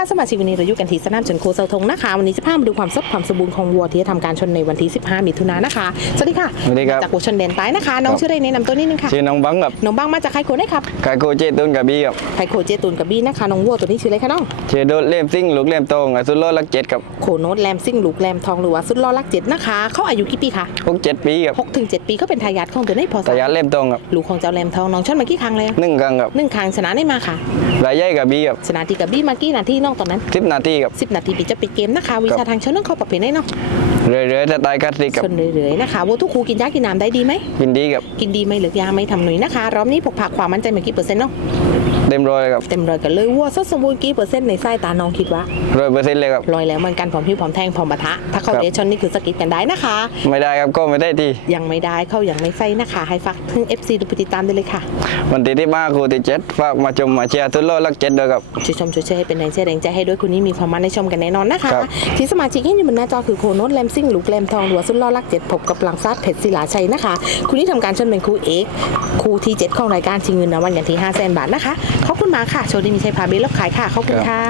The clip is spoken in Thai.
มาชิกวันนี้เราอยู่กันที่สนามชนโคเซาทงนะคะ วันนี้จะพามาดูความสดความสมบูรณ์ของวัวที่จะทำการชนในวันที่ 15 มิถุนายนนะคะ สวัสดีค่ะสวัสดีครับ จากวัวชนแดนใต้นะคะ น้องชื่ออะไรแนะนำตัวนิดนึงค่ะชื่อน้องบังกับน้องบ้างมาจากใครโคได้ครับกายโกเจตุนกับบี้กับไทโคเจตูนกับบี้นะคะน้องวัวตัวนี้ชื่ออะไรคะน้องชื่อโดดเล่มซิ่งลูกเล่มโตงอสุดโลดลักเจ็ดกับโคโนตแรมซิ่งลูกแรมทองหรือว่าสุดล่อลักเจ็ดนะคะเขาอายุกี่ปีคะพวกเจ็ดปีกับหกถึงเจ็ดปีเขาเป็นทายาทของตัวนี้พอตายาเล่มโตงกับลูกของเจ้าแรมทองน้องชนมากี่ครั้งเลยหนึ่งกังกับหนึ่งครั้งชนะได้มาค่ะรายใหญ่กับบี้กับชนะที่กับบี้มากี่นาทีน้องตอนนั้นสิบนาทีกับ10นาทีปีจะปิดเกมนะคะ วิชาทางชนต้องเข้าปรับเปลี่ยนได้เนาะเรื่อยๆจะตายกัดสิกับชนเรื่อยๆนะคะวัวทุกครูกินยากินน้ำได้ดีไหมกินดีกับกินดีไหมเหลือกยาไหม่ทำหนุ่ยนะคะรอบนี้พกพาความมั่นใจมากี่เปอร์เซ็นต์เนาะ เต็มร้อยกับเต็มร้อยกันเลยวัวสดสมบูรณ์กี่เปอร์เซ็นต์ในสายตาน้องคิดว่าร้อยเปอร์เซ็นต์เลยกับร้อยแล้วเหมือนกันพร้อมพิวพร้อมแทงพร้อมปะทะถ้าเข้าครับเดชชนนี่คือสกิดกันได้นะคะ ไม่ได้ครับก็ไม่ได้ทียังไม่ได้เข้ายังไม่ใส่นะคะ ให้ฝากถึง FC ดูไปติดตามได้เลยค่ะวันที่ที่มาครูที่เจ็ดฝากมาชมมาเชียร์ทุนโลดลักเจ็ดด้วยกับช่วยชมช่วยเชียร์ให้เป็นแรงเชียร์แรงใจให้ด้วยคุณนี้มีความมันในชมกันแน่นอนนะคะครับที่สมาชิกที่อยู่บนหน้าจอคือโคโนตแรมซิ่งลูกแรมทองหรือว่าสุดล่อลักเจ็ดพบกับหลังซาดเพชรศิลาชัยนะคะคุณนี้ทำการชนเป็นคู่เอกคู่ที่เจ็ดของรายการชิงเงินรางวัลกันที่5 0 0 0 0 0บาทนะคะขอบคุณมากค่ะโชว์ดีมีชัยพาเบลล็อกขายค่ะขอบคุณค่ะ